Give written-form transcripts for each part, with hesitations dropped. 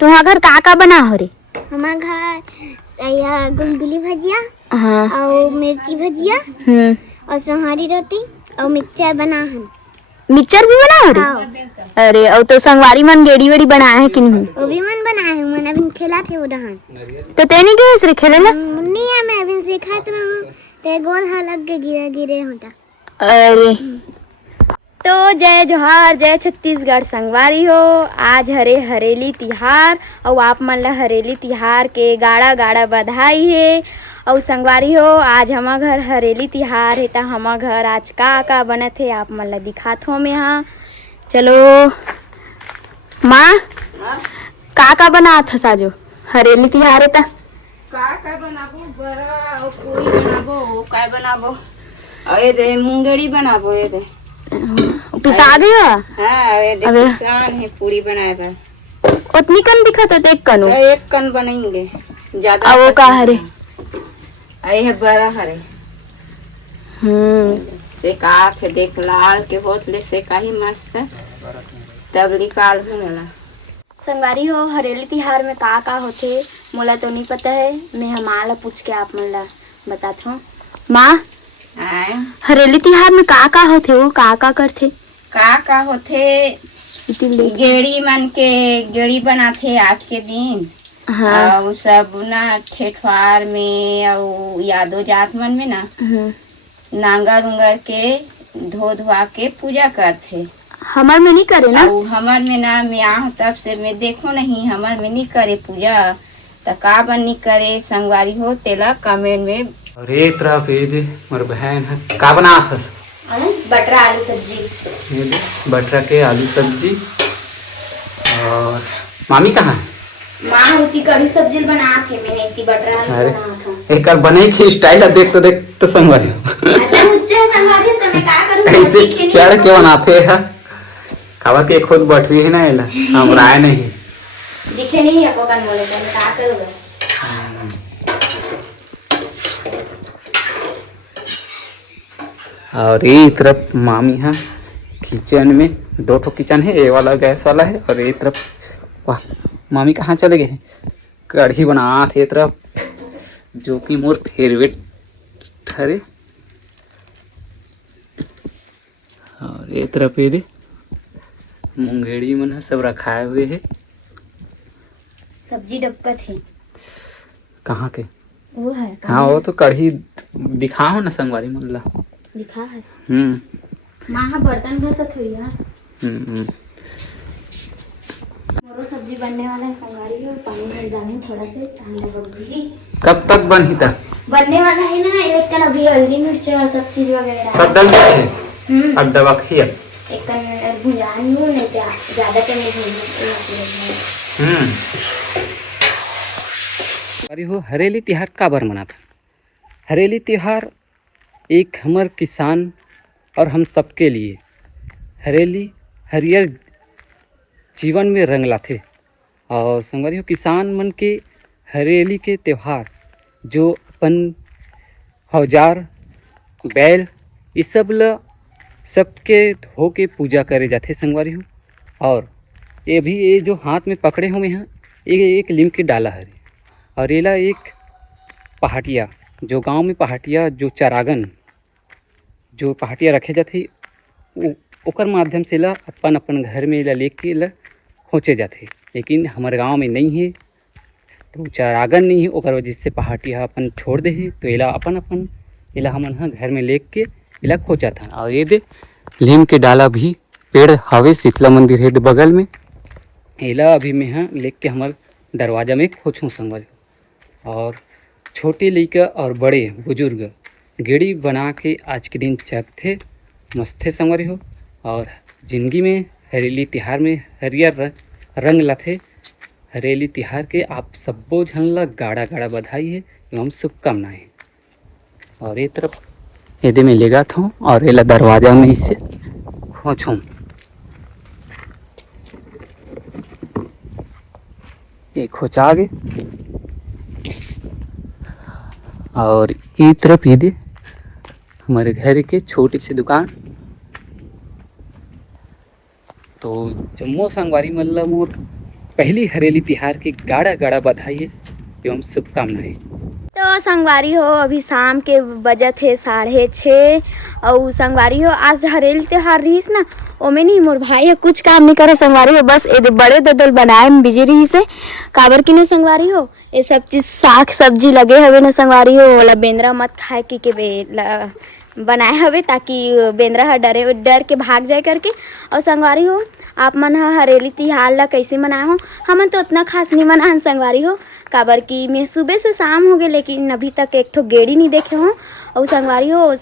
तुहा घर का बना हो रे? हमार घर गुलगुली भजिया हाँ और मिर्ची भजिया और सोहारी रोटी और मिक्सचर बना हन। मिक्सचर भी बना हो रे? हाँ अरे और तो संगवारी मन गेड़ी वेड़ी बनाए है कि नहीं? वो भी मन बनाए हैं। मन अभी खेला थे वो दहन तो तेनी गए रे खेले ला? मुन्नी है मैं अभी सिखात रहूं ते गोल हलक के गिरे गिरे होता। अरे तो जय जोहार जय छत्तीसगढ़ संगवारी हो। आज हरेली तिहार और आप मन ला हरेली तिहार के गाड़ा गाड़ा बधाई है। और संगवारी हो आज हमा घर हरेली तिहार है तो हमा घर आज का बनत है आप मन ला दिखात हो मैं हाँ। चलो माँ का बनात हस आजो हरेली तिहार है ता? का बनाबो बरा और पूरी बनाबो काय बनाबो अरे दे मुंगेड़ी बनाबो ये दे पिसा गई हाँ ये दे अबे। किसान है पूरी बनाए पर उतनी कन दिखत है एक कनु तो एक कन बनेंगे ज्यादा अब वो का हरे अरे है बड़ा हरे से का थे देख लाल के होतले से काही मस्त तब निकाल होनेला। संगवारी हो हरेली तिहार में का होथे मोला तो नहीं पता है। मैं हमारा ला पूछ के आप मन ला बतात हूँ। माँ हरेली तिहार में का होथे वो का करथे? का होथे गेड़ी मन के गेड़ी बनाथे आज के दिन। हाँ और सब ना ठेठवार में और यादव जात मन में ना नांगर उंगर के धो धुआ के पूजा करथे। हमार में नहीं करे ना? और हमर में ना मैं आऊँ तब से मैं देखो नहीं हमर में नहीं करे पूजा तो का बनी करे संगवारी हो तेला कमेंट में। अरे तरह पे दे मोर बहन है का बनात हस? बटरा आलू सब्जी। ये दे बटरा के आलू सब्जी। और मामी कहाँ है? माँ होती कढ़ी सब्जी बनात है मैं इतनी बटरा आलू अरे बनात हूँ। एक बार बने की स्टाइल देख तो संगवारी आता मुझे संगवारी तो मैं का करूँ? ऐसे चढ़ के बनाते है खावा के खुद बैठी है ना एला हम राय नहीं दिखे नहीं है कोकन बोले तो मैं का करूँगा। और ये तरफ मामी है किचन में दो ठो किचन है ये वाला गैस वाला है और ये तरफ वाह मामी कहाँ चले गए हैं कढ़ी बनात है तरफ जो कि मोर फेवरेट ठहरे। और ये तरफ ये दे मुंगेड़ी मन है सब रखाए हुए है। सब्जी डबका थी कहाँ के? वो है हाँ वो तो कढ़ी दिखाओ ना संगवारी मन ला दिखा है। हम्म बर्तन घसत हुई है। मोरो सब्जी बनने वाला है संगवारी हो पानी भर डालूं थोड़ा से तांगा बब्जी कब तक बनी था? बनने वाला है ना एक कन अभी हल्दी मिर्च सब चीज वगैरह सब डल गए हैं अब दवा खिया एक कन भुजान लूं नहीं क्या ज्यादा तो नहीं भूनना। अरे हो हरेली तिहार का बार मना था? हरेली तिहार एक हमर किसान और हम सबके लिए हरेली हरियर जीवन में रंग लाथे। और संगवारी हो किसान मन के हरेली के त्यौहार जो अपन औजार बैल इस सब ला सबके धो के पूजा करे जाते संगवारी हो। और ये भी ये जो हाथ में पकड़े हुए हैं ये एक लीम के डाला है और येला एक पहाटिया जो गांव में पहाटिया जो चरागन जो पहाटिया रखे जाते ओकर माध्यम से ला अपन अपन घर में ला लेके ला खोचे जाते। लेकिन हमारे गांव में नहीं है तो चरागन नहीं है ओकर वजह से पहाटिया अपन छोड़ दे है तो एला अपन अपन एला हमन हाँ घर में लेके के एला खोचा था। और ये दे लीम के डाला भी पेड़ हवे शीतला मंदिर है बगल में एला अभी मैं हाँ लेके के हमारे दरवाजा में खोचूँ संगवारी। और छोटे लड़का और बड़े बुजुर्ग गेड़ी बना के आज के दिन चखथे मस्त थे संगवारी हो। और जिंदगी में हरेली तिहार में हरियर रंग लाथे। हरेली तिहार के आप सबो झन ला गाड़ा गाड़ा बधाई है एवं शुभकामनाएं। और ये तरफ यदि मैं लेगा था और एला दरवाजा में इससे खोचूँ ये खोचा गए। और ये तरफ ये दे हमारे घर के छोटी सी दुकान तो जम्मो संगवारी मतलब मोर पहली हरेली तिहार की गाड़ा गाड़ा बधाई एवं शुभकामनाएं। तो संगवारी हो अभी शाम के बजत है 6:30 और संगवारी हो आज हरेली त्योहार रहीस ना ओमे नहीं मोर भाई है कुछ काम नहीं करे संगवारी हो बस ए बड़े ददल बनाए में बिजी रही से काबर की ने संगवारी हो ये सब चीज साग सब्जी लगे हवे ना संगवारी हो ओला बेंद्रा मत खाए के बनाए हवे ताकि बेंद्रा ह डर के भाग जाए करके। और संगवारी हो आप मन हरेली तिहार ला कैसे मनाए हो हमन तो उतना खास नहीं मनाहन संगवारी हो काबर की मैं सुबह से शाम हो गए लेकिन अभी तक एक ठो गेड़ी नहीं देखे हो। और संगवारी हो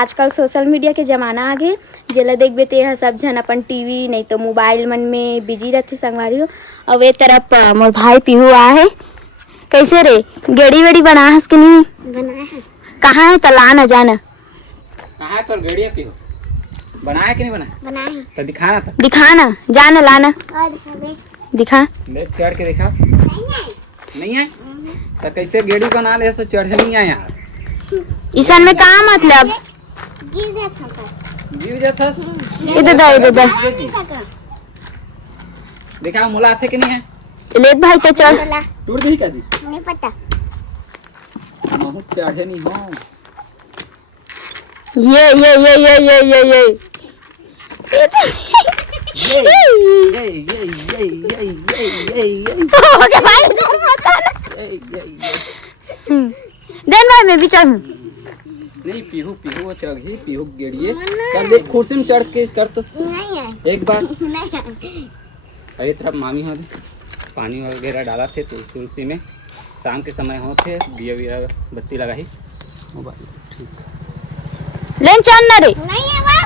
आजकल सोशल मीडिया के ज़माना आ गए जेला देखबे ते यह सब जन अपन टीवी नहीं तो मोबाइल मन में बिजी रहते संगवारी हो। और ये तरफ मोर भाई पीहू आ है कैसे रे गेड़ी वेड़ी बना हस कि नहीं बनाया है कहाँ है तला न जाना कहाँ है तोर गेड़िया पीहू बनाया कि नहीं बनाया है तो दिखाना था दिखा ना जाना लाना और हमें दिखा ले चढ़ के दिखा नहीं है तो कैसे गेड़ी बना ले सो चढ़े नहीं आया ईसन में कहाँ मतलब गिर जाता था जीव जाता इधर देखा मुला थे कि नहीं है ले भाई तो चढ़ टूट गई का जी नहीं पता बहुत चढ़े नहीं हो ये हो गया भाई डर मत आना। देन भाई मैं भी चढ़ूं नहीं पीहू पीहू चढ़ गई पीहू गेड़िए कर ले कुर्सी में चढ़ के कर तो नहीं है एक बार नहीं है अरे तरफ मामी हो पानी वगैरह डाला थे तुलसी में शाम के समय होते दिया विया बत्ती लगाई ठीक लेन चढ़ ना रे नहीं है बा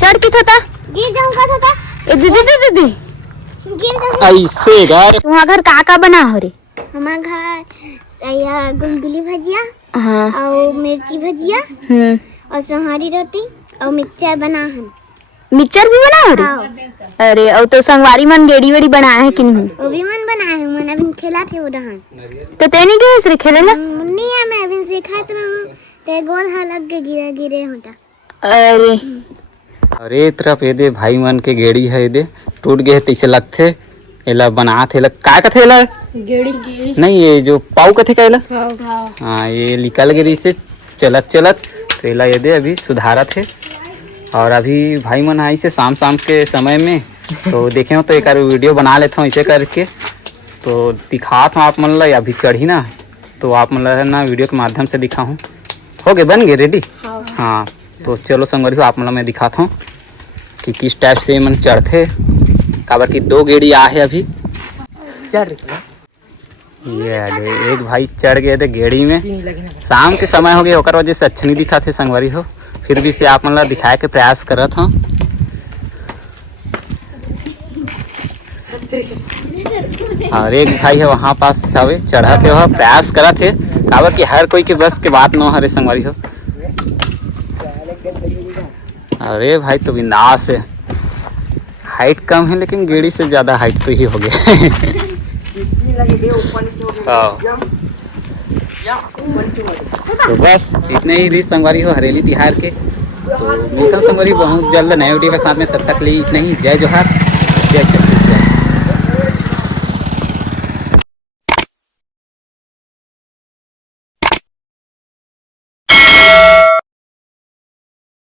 चढ़ के थोता गिर जाऊंगा तो ए दीदी गिर जाऊंगा ऐसे घर तुम्हारा घर का बना हो रे हमारा घर सैया गुलगुली भजिया हाँ और मिर्ची भजिया और सोहारी रोटी और मिक्सचर बना हम मिक्सचर भी बना हो रे हाँ अरे और तो संगवारी मन गेड़ी वेड़ी बनाए है कि नहीं वो भी मन बनाए हैं मन अभी खेला थे वो दहन तो तेनी गए रे खेले ला नहीं है मैं अभी सिखा तो ते गोल हा लग के गिरे होता अरे अरे तरफ ये दे भाई मन के गेड़ी है ये दे टूट गए तैसे लगते एला बना थे का कथे एला गेड़ी नहीं ये जो पाऊ कथे का एला हाँ ये निकल गई से चलत तो एला ये दे अभी सुधारत है। और अभी भाई मन आई से शाम के समय में तो देखे हो तो एक वीडियो बना लेता हूँ इसे करके तो दिखाता हूँ आप मन ला अभी चढ़ी ना तो आप मन ला ना वीडियो के माध्यम से दिखा हूँ हो गए बन गए रेडी हाँ तो चलो संगवारी हो आप मन ला मैं दिखाता हूँ कि किस टाइप से मन चढ़ते काबर की 2 गेड़ी आ है अभी चढ़ ये एक भाई चढ़ गए थे गेड़ी में शाम के समय हो गया होकर वजह से अच्छा नहीं दिखा थे संगवारी हो फिर भी से आप मतलब दिखाए के प्रयास करत हूँ। और एक भाई है वहाँ पास हवे चढ़ा थे वह प्रयास करा थे काबर कि हर कोई के बस के बात न हरे संगवारी हो। अरे भाई तो बिंदास है हाइट कम है लेकिन गेड़ी से ज़्यादा हाइट तो ही हो गया तो बस इतने ही रीत संगवारी हो हरेली तिहार के तो मिलता हूँ संगवारी बहुत जल्द नए वीडियो के साथ में तब तक लिए इतना ही जय जोहार जय